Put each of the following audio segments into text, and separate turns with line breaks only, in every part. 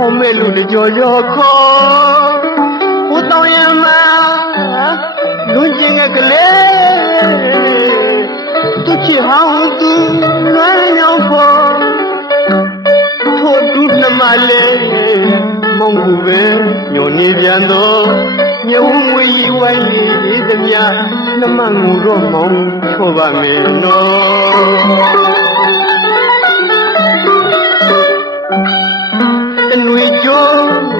ခေါ်မဲ့လူတွေကြော်ကြော်ခေါ်ဟိုတောင်ရမလူချင်းကကလေးသူချစ်ဟောင်းသူလွမ်းရောက်ဖို့ထို့သူနှမလေးမုံဘူးပဲညိုနေပြန်တော့မြဝငွေရီဝိုင်းလေးသမျှနှမငူတော့မောင်းချောပါမယ်နော် တနွေ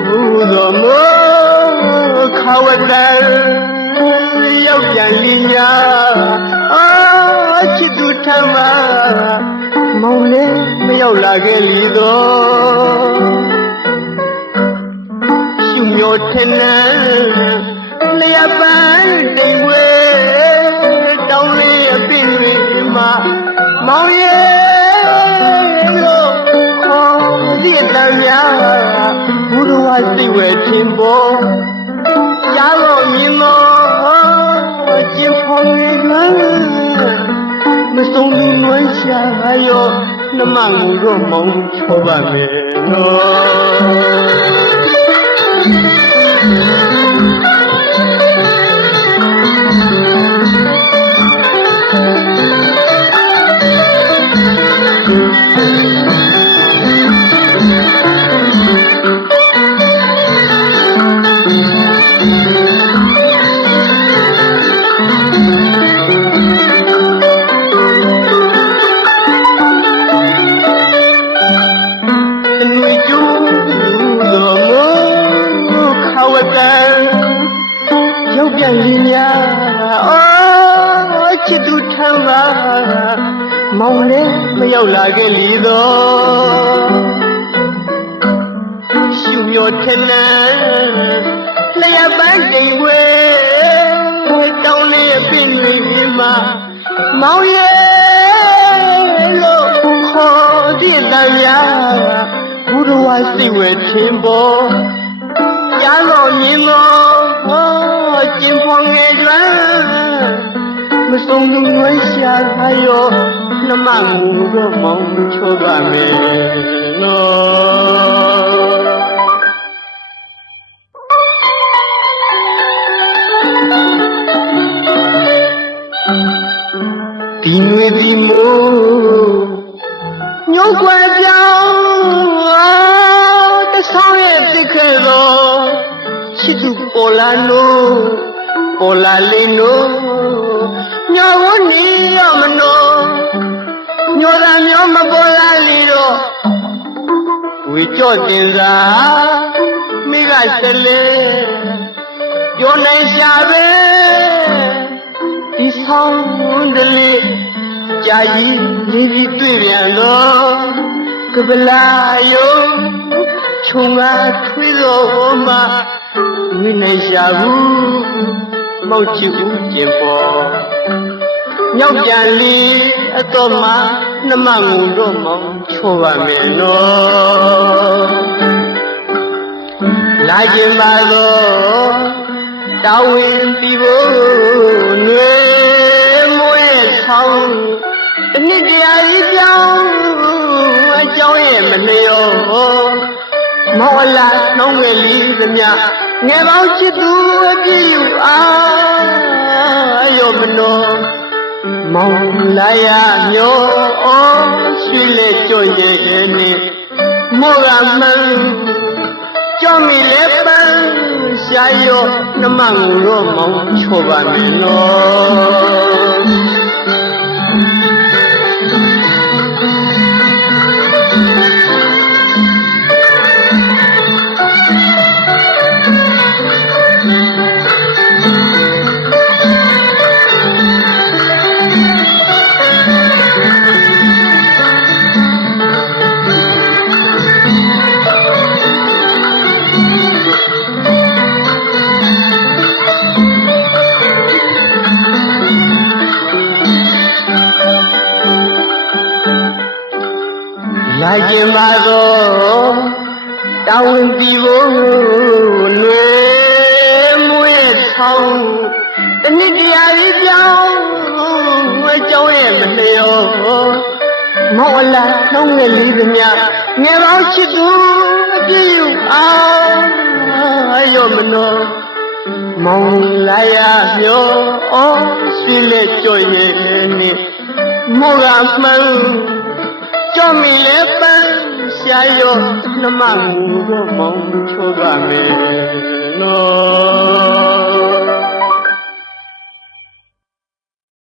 ကျိုးသောမောခဝတံရောက်ပြန်လီညာအာချစ်သူထမ်းမှာမောင်လေးမရောက်လာခဲ့လီသောရှုမျောထနေလျက်ပန်းတိမ်ဝဲတောင်းလေးအပင်လေးမှာမောင်ရဲ့ မဆုံးလူနွမ်းရှာရောနှမငူတော့မောင်းချောပါမယ်နော် ချစ်သူထမ်းပါမောင်လေးမရောက်လာခဲ့လီသောရှူမျောထနံလျက်ပန်းတိမ်ဝဲတောင်းလေးအပင်လေးမှာမောင်ရဲ့လို့ခေါ်သည့်တန်ရာဘုရားစိတ်ဝဲခြင်းပေါ်ရတော့မြင်တော့ ဆုံးလူငွေရှာခါရောနှမငူတော့မောင်းချောပါမယ်နော်ဒီနွေဒီမိုးညောကွယ်ပြောင်းတဆောင်းရဲ့ပြစ်ခဲ့တော့ချစ်သူပေါ်လာလို့ပေါ်လာလိမ့်လို့ ညောဝနေရမနော်ညောတာမျောမပေါ်လာလေတော့ဝေကြော့တင်စာမိကဆက်လေပြောနိုင်ရှာပဲဒီဆောင်တလေးကြာကြီးနေပြီးတွေ့ပြန်တော့ကပလာယုံခြုံငါထွေးတော်မှမင်းနဲ့ရှာဘူး မောက်ချစ်ဦးကျင်ပေါ်ညောက်ကြလီအတော်မှနှမငုံတော့မောင်းချောပါမယ်နော်လာခြင်းပါတော့တာဝန်ပြီးဖို့နှွေမွေးဆောင်တစ်နှစ်တရာကြီးပြောင်းအကြောင်းရဲ့မလျောမောလာနှောင်းငယ်လေးသမျှ ငယ်ပေါင်းချစ်သူအပြည့်ယူအားရောမနောမောင်လာရမျောရွှေလေကြော့ရဲ့နေမောကမန်းကြောင့်မီလဲပန်းရှာရောနှမငူရောမောင်းချောပါမယ်နော် လာကျင်ပါတော့တာဝန်ပြီးဖို့ຫນွေမွေးဆောင်တနည်းတရားကြီးပြောင်းအကြောင်းရဲ့မလျောမောလာနှောင်းငယ်လေးသမျှငယ်ပေါင်းချစ်သူအကြည့်ယူအာယောမနောမောင်လာရမျောအော်ရွှေလက်ကြော်ရဲ့နေမောကမှန် ကြော်မီလဲပန်းရှာရောနှမငူတော့မောင်ချိုးပါမယ်နော်